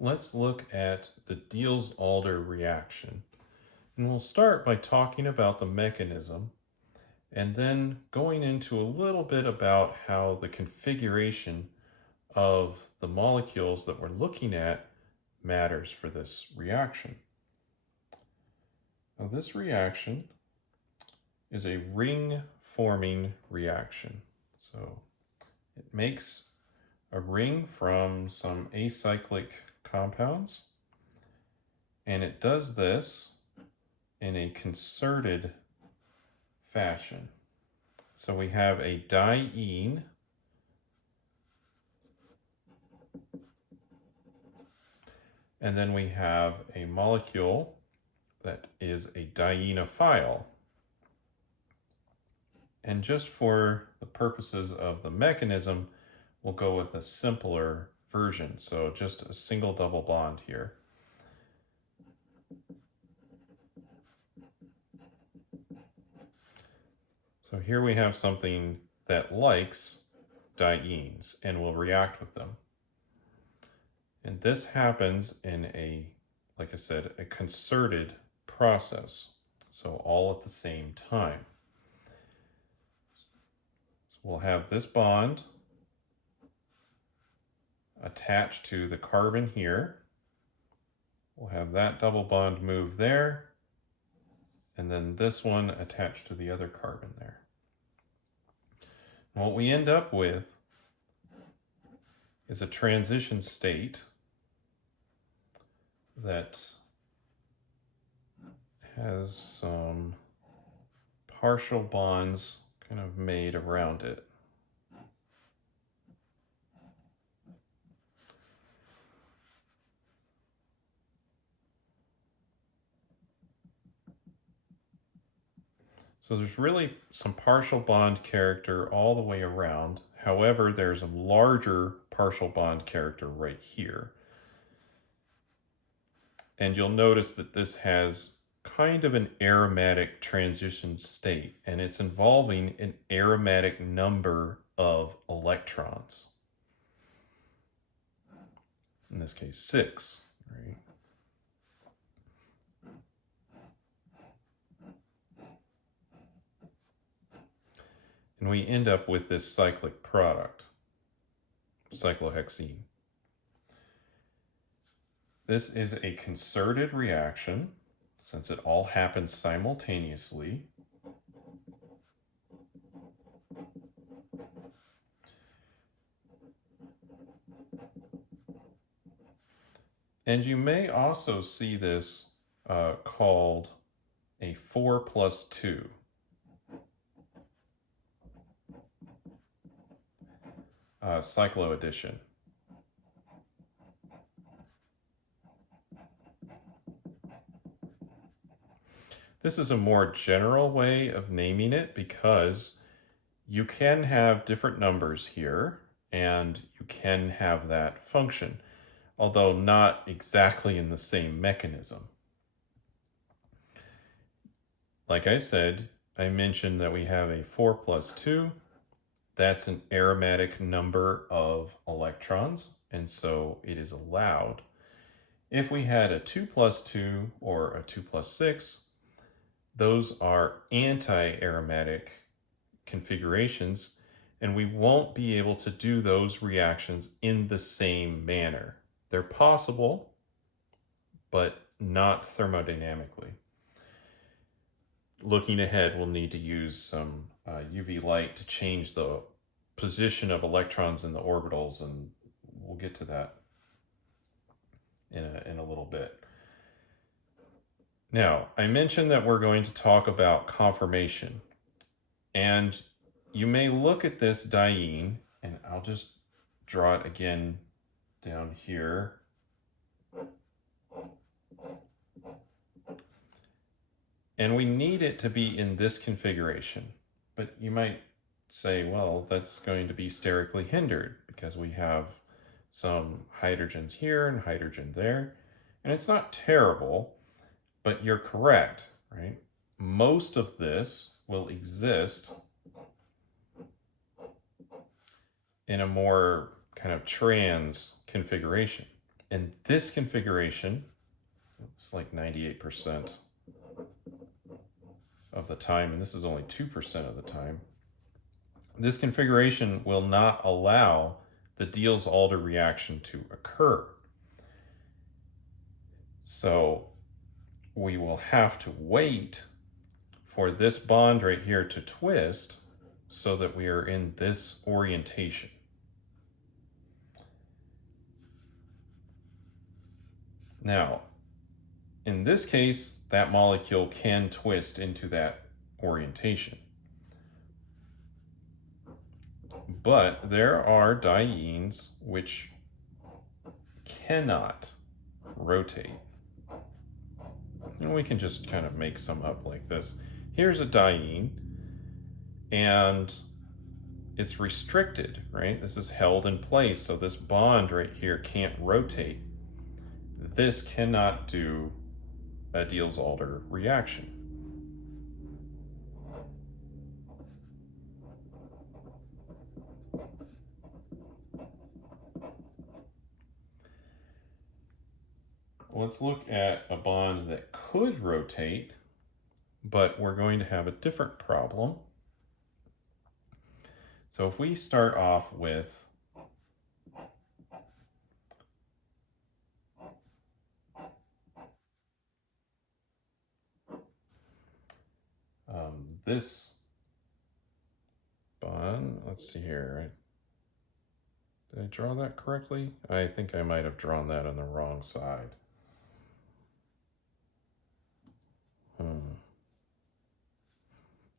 Let's look at the Diels-Alder reaction. And we'll start by talking about the mechanism and then going into a little bit about how the configuration of the molecules that we're looking at matters for this reaction. Now, this reaction is a ring-forming reaction. So it makes a ring from some acyclic compounds, and it does this in a concerted fashion. So we have a diene and then we have a molecule that is a dienophile. And just for the purposes of the mechanism, we'll go with a simpler version. So just a single double bond here. So here we have something that likes dienes and will react with them. And this happens in a, like I said, a concerted process. So all at the same time. So we'll have this bond attached to the carbon here. We'll have that double bond move there, and then this one attached to the other carbon there. And what we end up with is a transition state that has some partial bonds kind of made around it. So there's really some partial bond character all the way around. However, there's a larger partial bond character right here. And you'll notice that this has kind of an aromatic transition state, and it's involving an aromatic number of electrons. In this case, 6, right? And we end up with this cyclic product, cyclohexene. This is a concerted reaction, since it all happens simultaneously. And you may also see this called a 4+2. Cycloaddition. This is a more general way of naming it because you can have different numbers here and you can have that function, although not exactly in the same mechanism. Like I said, I mentioned that we have a 4+2. That's an aromatic number of electrons, and so it is allowed. If we had a 2+2 or a 2+6, those are anti-aromatic configurations, and we won't be able to do those reactions in the same manner. They're possible, but not thermodynamically. Looking ahead, we'll need to use some UV light to change the position of electrons in the orbitals, and we'll get to that in a little bit. Now, I mentioned that we're going to talk about conformation, and you may look at this diene, and I'll just draw it again down here. And we need it to be in this configuration. But you might say, well, that's going to be sterically hindered because we have some hydrogens here and hydrogen there. And it's not terrible, but you're correct, right? Most of this will exist in a more kind of trans configuration. And this configuration, it's like 98% of the time, and this is only 2% of the time. This configuration will not allow the Diels-Alder reaction to occur. So we will have to wait for this bond right here to twist so that we are in this orientation. Now, in this case, that molecule can twist into that orientation. But there are dienes which cannot rotate. And we can just kind of make some up like this. Here's a diene, and it's restricted, right? This is held in place, so this bond right here can't rotate. This cannot do a Diels-Alder reaction. Let's look at a bond that could rotate, but we're going to have a different problem. So if we start off with this bond, let's see here. Did I draw that correctly? I think I might have drawn that on the wrong side.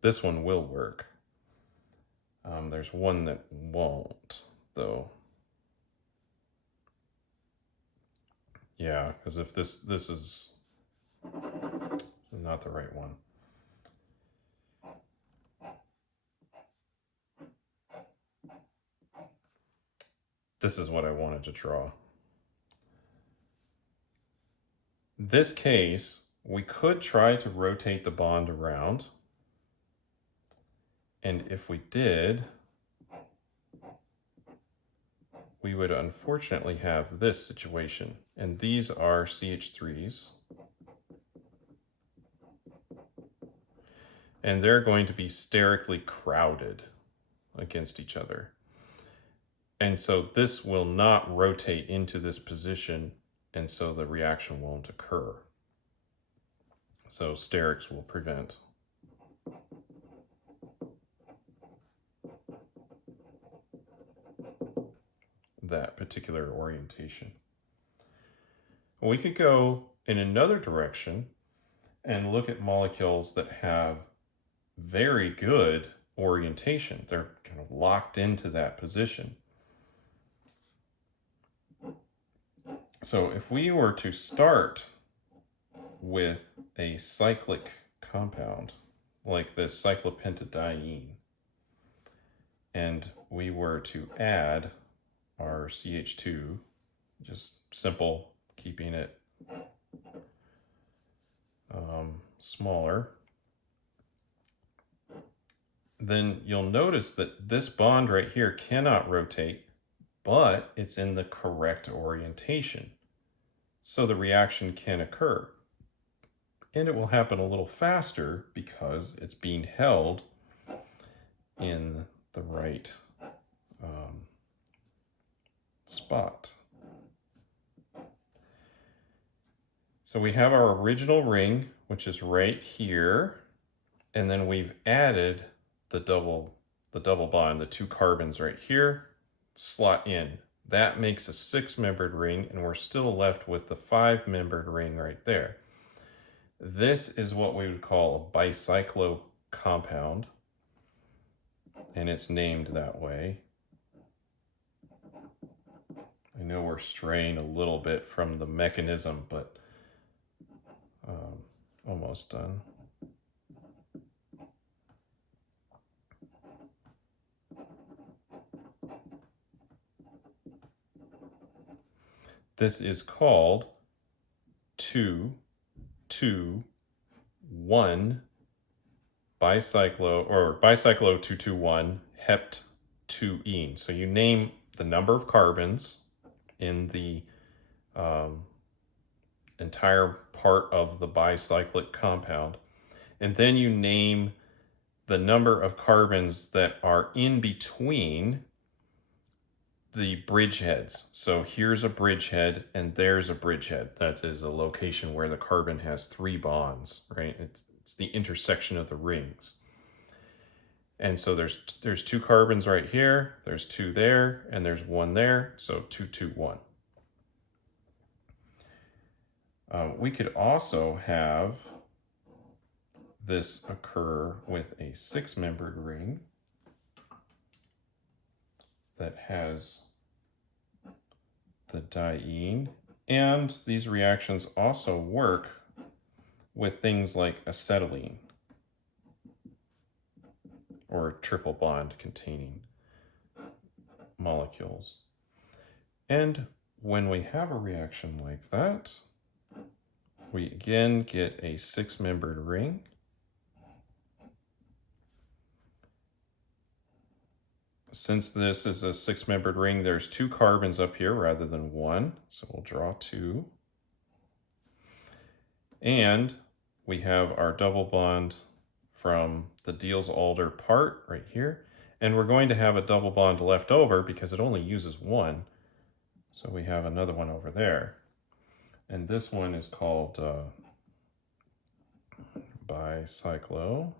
This one will work. There's one that won't, though. Yeah, because if this is not the right one. This is what I wanted to draw. This case, we could try to rotate the bond around. And if we did, we would unfortunately have this situation. And these are CH3s. And they're going to be sterically crowded against each other. And so this will not rotate into this position, and so the reaction won't occur. So sterics will prevent. That particular orientation. We could go in another direction and look at molecules that have very good orientation. They're kind of locked into that position. So if we were to start with a cyclic compound like this cyclopentadiene, and we were to add our CH2, just simple, keeping it smaller, then you'll notice that this bond right here cannot rotate, but it's in the correct orientation. So the reaction can occur. And it will happen a little faster because it's being held in the right spot. So we have our original ring, which is right here, and then we've added the double bond, the 2 carbons right here, slot in. That makes a 6-membered ring, and we're still left with the 5-membered ring right there. This is what we would call a bicyclo compound, and it's named that way. I know we're straying a little bit from the mechanism, but almost done. This is called 2-2-1 bicyclo, or bicyclo 2-2-1 hept 2-ene. So you name the number of carbons in the entire part of the bicyclic compound. And then you name the number of carbons that are in between the bridgeheads. So here's a bridgehead and there's a bridgehead. That is a location where the carbon has 3 bonds, right? It's the intersection of the rings. And so there's 2 carbons right here, there's 2 there, and there's 1 there, so 2, 2, 1. We could also have this occur with a 6-membered ring that has the diene, and these reactions also work with things like acetylene or triple bond containing molecules. And when we have a reaction like that, we again get a 6-membered ring. Since this is a 6-membered ring, there's 2 carbons up here rather than 1, so we'll draw 2. And we have our double bond from the Diels-Alder part right here. And we're going to have a double bond left over because it only uses 1. So we have another one over there. And this one is called bicyclo.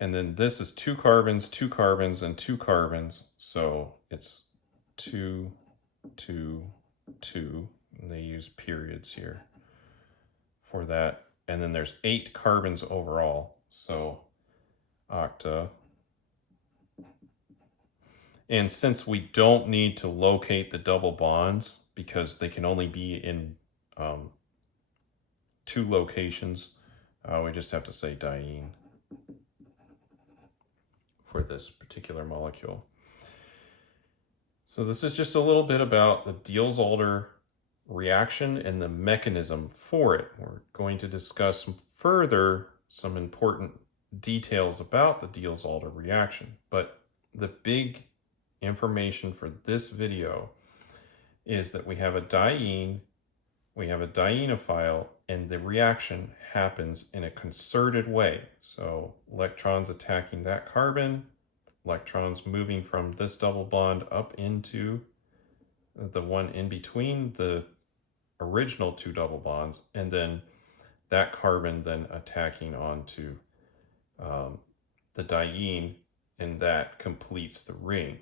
And then this is 2 carbons, 2 carbons, and 2 carbons. So it's 2, 2, 2. And they use periods here for that. And then there's 8 carbons overall. So octa. And since we don't need to locate the double bonds because they can only be in 2 locations, we just have to say diene for this particular molecule. So this is just a little bit about the Diels-Alder reaction and the mechanism for it. We're going to discuss further some important details about the Diels-Alder reaction, but the big information for this video is that we have a diene, we have a dienophile, and the reaction happens in a concerted way. So electrons attacking that carbon, electrons moving from this double bond up into the one in between the original 2 double bonds, and then that carbon then attacking onto the diene, and that completes the ring.